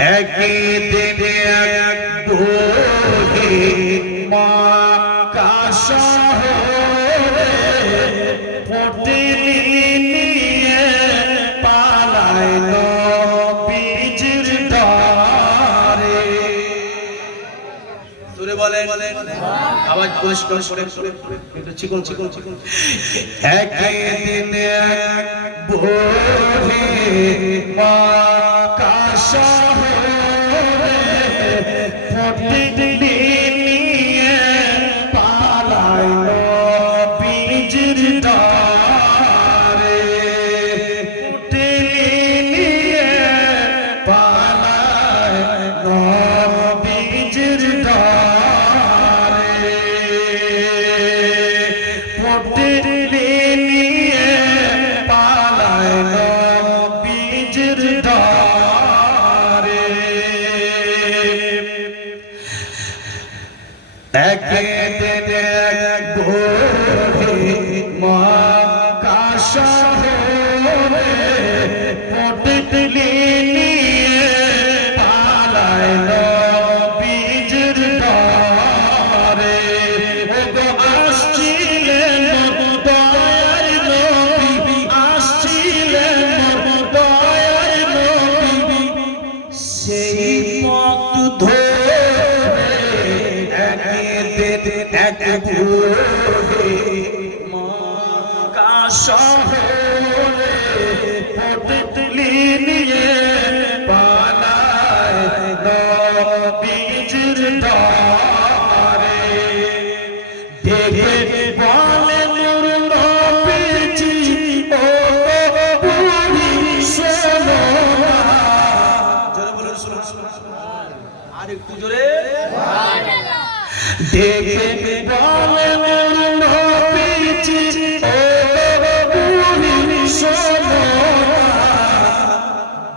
একদিন এক বুড়ি মা কাশহরে পটিনি নিয়ে পালাইলো বীজের ডারে। জোরে বলেন, আওয়াজ পরিষ্কার করে একটু চিকন চিকন চিকন। একদিন এক বুড়ি মা কাশহরে পটিনি নিয়ে পালাইলো বীজের ডারে। পটিনি নিয়ে পালাইলো বীজের ডারে। পটিনি নিয়ে পালাইলো বীজের ডারে। একদিন এক বুড়ি মা কাশহরে পটিনি নিয়ে পালাইলো বীজের ডারে। ওগো আসছিলেন দয়ার নবী, আসছিলেন দয়ার নবী, সেই পথ ধরে একদিন এক বুড়ি মা কাশহরে পটিনি নিয়ে পালাইলো বীজের ডারে। দেখে বলে নূর নবীজি, ও বুড়ি শোনো না। জোরে বলুন, আর একটু জোরে। দেখে বলে নূর নবীজি, ও বুড়ি শোনো না।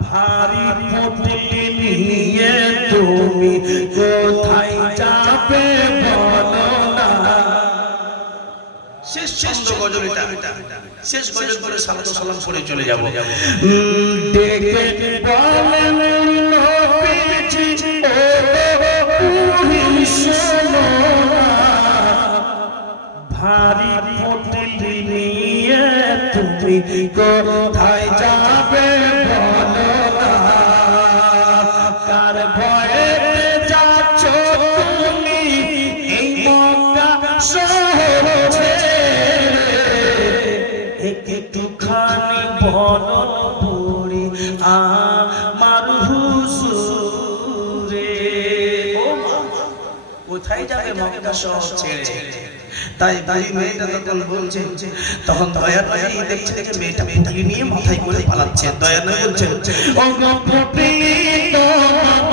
ভারী পটিনি নিয়ে তুমি কোথায় যাবে বলো না। শেষ ছন্দ গজল এটা, শেষ গজল করে সালাত ও সালাম করে চলে যাব। দেখে বলে নূর নবীজি, ও বুড়ি শোনো না। ভারী পটিনি নিয়ে তুমি কোথায় যাবে বলো না। কার ভয়ে যাচ্ছ তুমি এই মক্কা শহর ছেড়ে? একটুখানি বলো বুড়ি আমার হুজুরে। ও মা, কোথায় যাবে মক্কা শহর ছেড়ে? তাই বুড়ি মেয়েটা তখন বলছে, তখন দয়ার নবী দেখছে যে মেয়েটা পুটলি নিয়ে মাথায় করে পালাচ্ছে। দয়ার নবী বলছেন, ও গো পুটলি তোমার,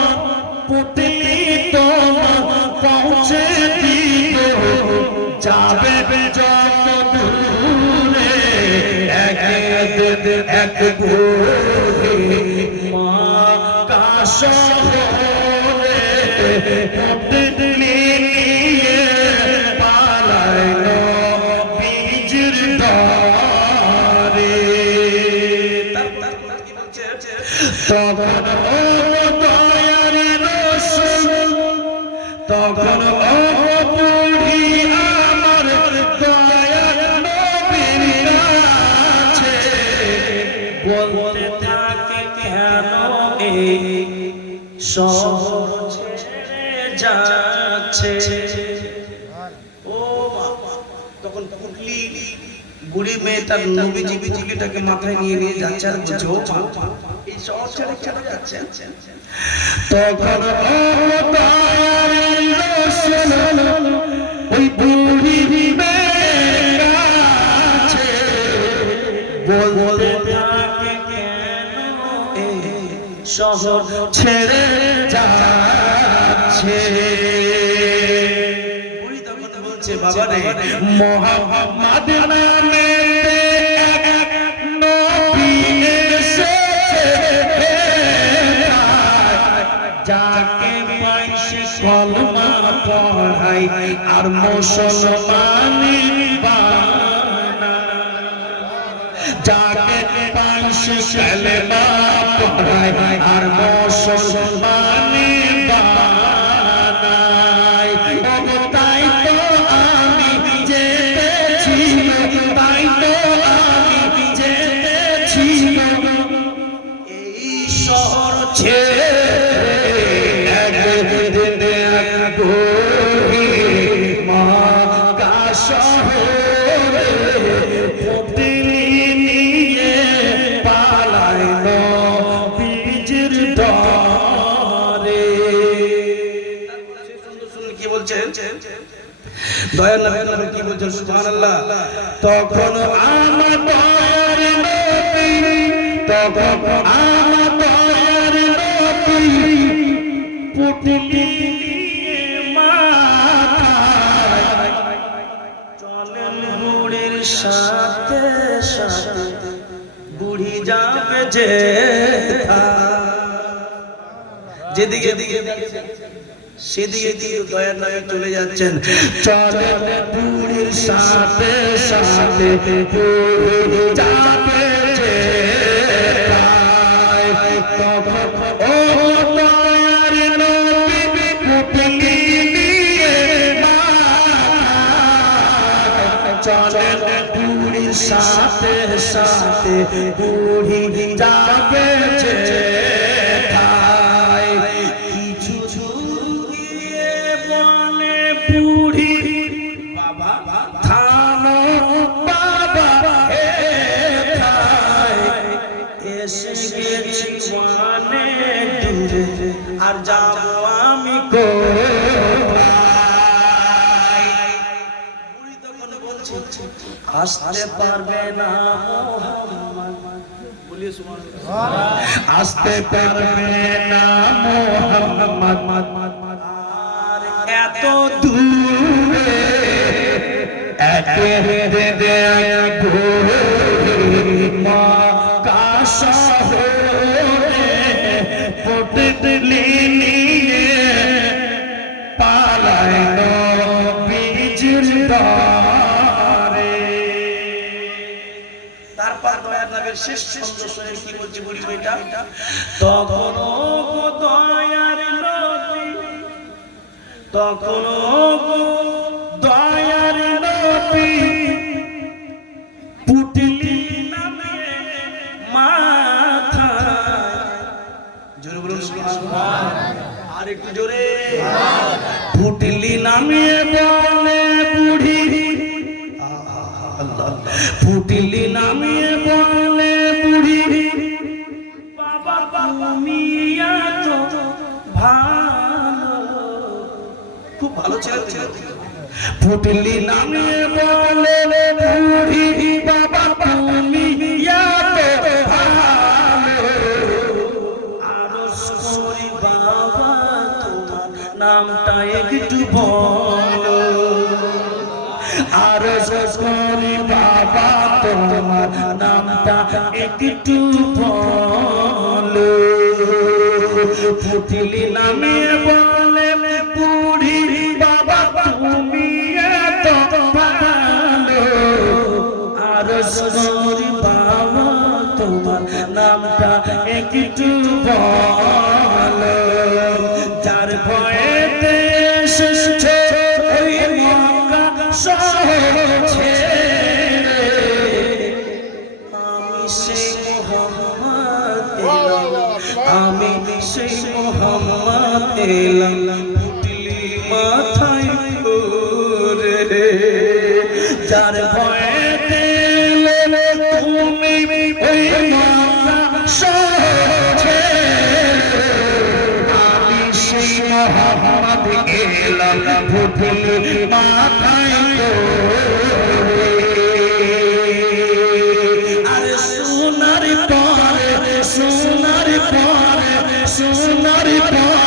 পুটলি তোমার পৌঁছে দিব যাবে যত দূরে। একদিন এক বুড়ি মা কাশহরে পটিনি নিয়ে পালাইলো বীজের ডারে। তখন ও দয়ার রাসূল, তখন ও বুড়ি আমার দয়ার নবীর কাছে বলতে থাকে, কেন এই শহর ছেড়ে যাচ্ছে? ও বাবা, তখন বুড়ি মেয়েটার নবীজি পুটলিটাকে মাথায় নিয়ে নিয়ে যাচ্ছে আর বলছে, ও বাবা, এই শহর ছেড়ে চলে যাচ্ছে। তখন ও দয়ার রাসূল ওই বুড়ি মেয়ের কাছে বলতে থাকে, কেন এই শহর ছেড়ে যাচ্ছে? বুড়ি তখন বলছে, বাবা রে, মুহাম্মদ নামে এক নবী এসেছে, যাকে পাইছে কলমা পড়াই আর মুসলমানি বানায়। যাকে পাই সে কালেমা পড়ায় আর মুসলমানি বানায়। তাই তো আমি যেতেছি, তাই তো আমি যেতেছি এই শহর ছেড়ে। একদিন মক্কা শহরে পুতলি নিয়ে পালায় নবীজির দরে। কি বলছেন দয়াল নবী কি বলছেন সুবহানাল্লাহ। তখন আমার নবী, তখন আমার নবী পুতলি চলেন বুড়ির সাথে সাথে, বুড়ি যাবে যে যেদিকে সেদিকে দিয়ে দয়ার নামে চলে যাচ্ছেন। চলেন বুড়ির সাথে সাথে, বুড়ি যাবে যে তখন ও দয়ার নবী পুতলি নিয়ে চলেন বুড়ির সাথে সাথে, বুড়ি যাবে যে কিছু গিয়ে বলে বুড়ি বাবা থামো বাবা এসে গেছি অনেক দূরে, আর যাবো আমি কোথায়। বুড়ি তখন বলছে আসতে পারবে না আসতে পারবে না মুহাম্মদ, আর এত দূরে মক্কা শহরে পুতলি নিয়ে পালায় নবীজির দরে। তারপর দয়ার নবীর শেষ ছন্দ শুনে কি বলছে বুড়ি মেয়েটা, তখন গো দয়ার নবী, তখন গো দয়ার নবী পুতলি নামিয়ে মাথা, জোরে বলুন সুবহানাল্লাহ, আর একটু জোরে, পুতলি নামিয়ে বলে বুড়ি, পুতলি নামিয়ে বলে বুড়ি বাবা তুমি এত ভালো, খুব ভালো ছেলে ছিল। পুতলি নামিয়ে বলে বুড়ি বাবা তুমি এত ভালো, আরশ করি বাবা তোমার নামটা একটু বলো, আরশ করি বাবা তোমার নামটা একটু বলো। পুতলি নামিয়ে বলে বুড়ি বাবা তুমি এত ভালো, আরশ করি বাবা তোমার নামটা একটু বলো। যার ভয়েতে এসেছে ওই মক্কা শহর ছেড়ে, আমি সেই মুহাম্মদ এলাম, আমি সেই মুহাম্মদ এলাম পুতলি মাথায় করে। যার ভয়েতে তুমি ওই মক্কা শহর ছেড়ে, আমি সেই মুহাম্মদ এলাম পুতলি মাথায় করে। আরে সোনার পরে সোনার পরে সোনার পরে